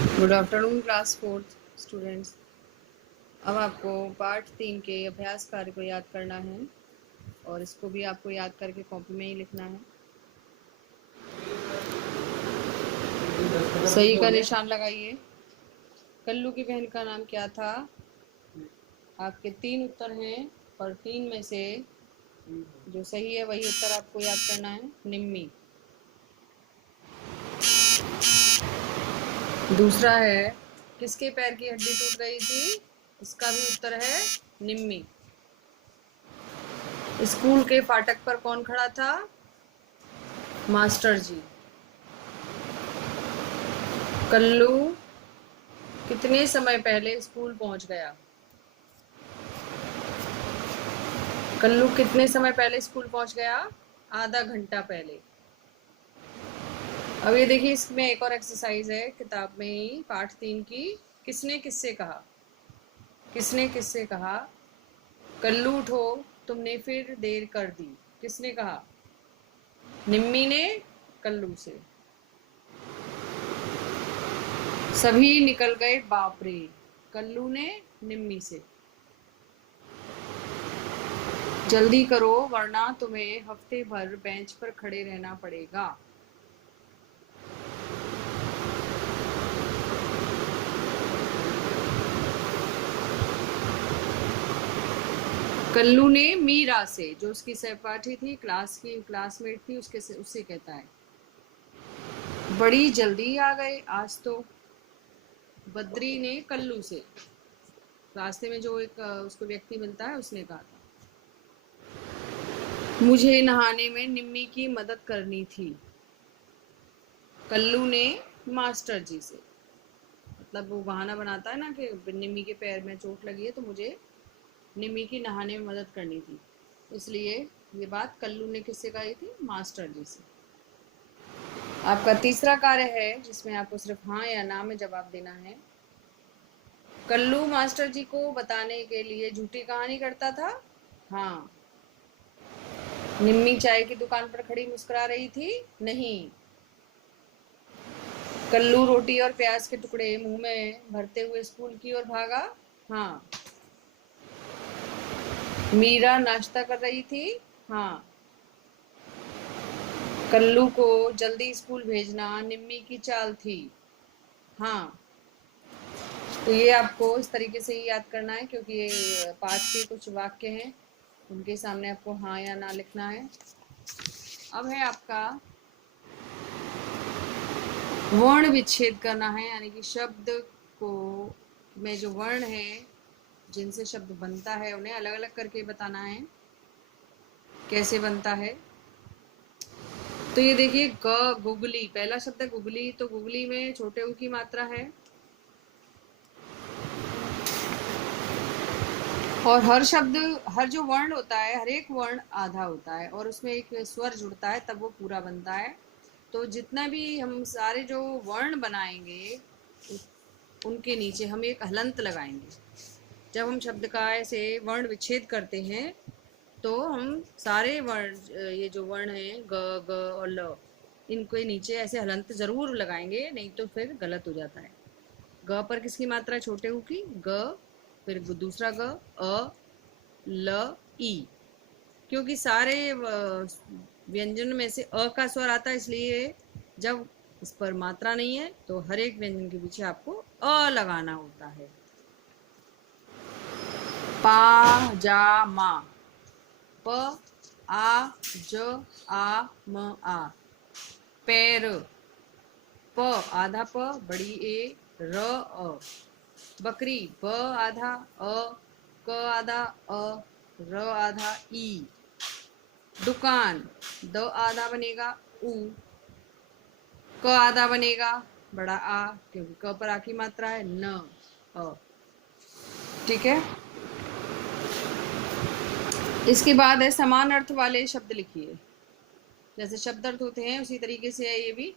Good afternoon class fourth students. अब आपको part 3 के अभ्यास कार्य को याद करना है और इसको भी आपको याद करके कॉपी में ही लिखना है। सही का निशान लगाइए। कल्लू की बहन का नाम क्या था? आपके 3 उत्तर हैं और 3 में से जो सही है वही उत्तर आपको याद करना है। निम्मी। दूसरा है किसके पैर की हड्डी टूट गई थी? इसका भी उत्तर है निम्मी। स्कूल के फाटक पर कौन खड़ा था? मास्टर जी। कल्लू कितने समय पहले स्कूल पहुंच गया? कल्लू कितने समय पहले स्कूल पहुंच गया? आधा घंटा पहले। अब ये देखिए, इसमें एक और एक्सरसाइज है किताब में ही, पाठ 3 की। किसने किससे कहा? किसने किससे कहा? कल्लू उठो, तुमने फिर देर कर दी। किसने कहा? निम्मी ने कल्लू से। सभी निकल गए बाप रे। कल्लू ने निम्मी से। जल्दी करो वरना तुम्हें हफ्ते भर बेंच पर खड़े रहना पड़ेगा। कल्लू ने मीरा से, जो उसकी सहपाठी थी, क्लास की क्लासमेट थी, उससे कहता है बड़ी जल्दी आ गए आज तो। बद्री ने कल्लू से, रास्ते में जो एक उसको व्यक्ति मिलता है, उसने कहा था मुझे नहाने में निम्मी की मदद करनी थी। कल्लू ने मास्टर जी से, मतलब वो बहाना बनाता है ना कि निम्मी के पैर में चोट लगी है तो मुझे निम्मी की नहाने में मदद करनी थी, इसलिए ये बात कल्लू ने किससे कही थी? मास्टर जी से। आपका तीसरा कार्य है जिसमें आपको सिर्फ हाँ या ना में जवाब देना है। कल्लू मास्टर जी को बताने के लिए झूठी कहानी करता था। हाँ। निम्मी चाय की दुकान पर खड़ी मुस्कुरा रही थी। नहीं। कल्लू रोटी और प्याज के टुकड़े मुंह में भरते हुए स्कूल की ओर भागा। हाँ। मीरा नाश्ता कर रही थी। हाँ। कल्लू को जल्दी स्कूल भेजना निम्मी की चाल थी। हाँ। तो ये आपको इस तरीके से ही याद करना है, क्योंकि ये पाठ के कुछ वाक्य हैं, उनके सामने आपको हाँ या ना लिखना है। अब है आपका वर्ण विच्छेद करना है, यानी कि शब्द को में जो वर्ण है जिनसे शब्द बनता है उन्हें अलग अलग करके बताना है। कैसे बनता है? तो ये देखिए, गुगली पहला शब्द है। गुगली, तो गुगली में छोटे ऊ की मात्रा है और हर शब्द, हर जो वर्ण होता है, हर एक वर्ण आधा होता है और उसमें एक स्वर जुड़ता है तब वो पूरा बनता है। तो जितना भी हम सारे जो वर्ण बनाएंगे उनके नीचे हम एक हलंत लगाएंगे। जब हम शब्द का ऐसे वर्ण विच्छेद करते हैं तो हम सारे वर्ण, ये जो वर्ण हैं ग, ग और ल, इनके नीचे ऐसे हलंत जरूर लगाएंगे, नहीं तो फिर गलत हो जाता है। ग पर किसकी मात्रा है? छोटे ऊ की। ग, फिर दूसरा ग, अ, ल, ई। क्योंकि सारे व्यंजन में से अ का स्वर आता है, इसलिए जब इस पर मात्रा नहीं है तो हर एक व्यंजन के पीछे आपको अ लगाना होता है। पाजामा। प आ ज आ म आ। पैर। प आधा प बड़ी ए र अ। बकरी। ब आधा अ, क आधा अ, र आधा ई। दुकान। द आधा बनेगा उ, क आधा बनेगा बड़ा आ, क्योंकि क पर आ की मात्रा है, न अ। ठीक है। इसके बाद है समान अर्थ वाले शब्द लिखिए। जैसे शब्द अर्थ होते हैं उसी तरीके से है ये भी।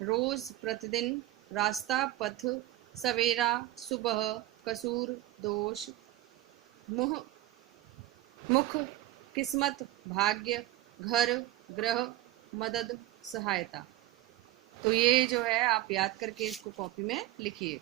रोज, प्रतिदिन, रास्ता, पथ, सवेरा, सुबह, कसूर, दोष, मुह, मुख, किस्मत, भाग्य, घर, ग्रह, मदद, सहायता। तो ये जो है आप याद करके इसको कॉपी में लिखिए।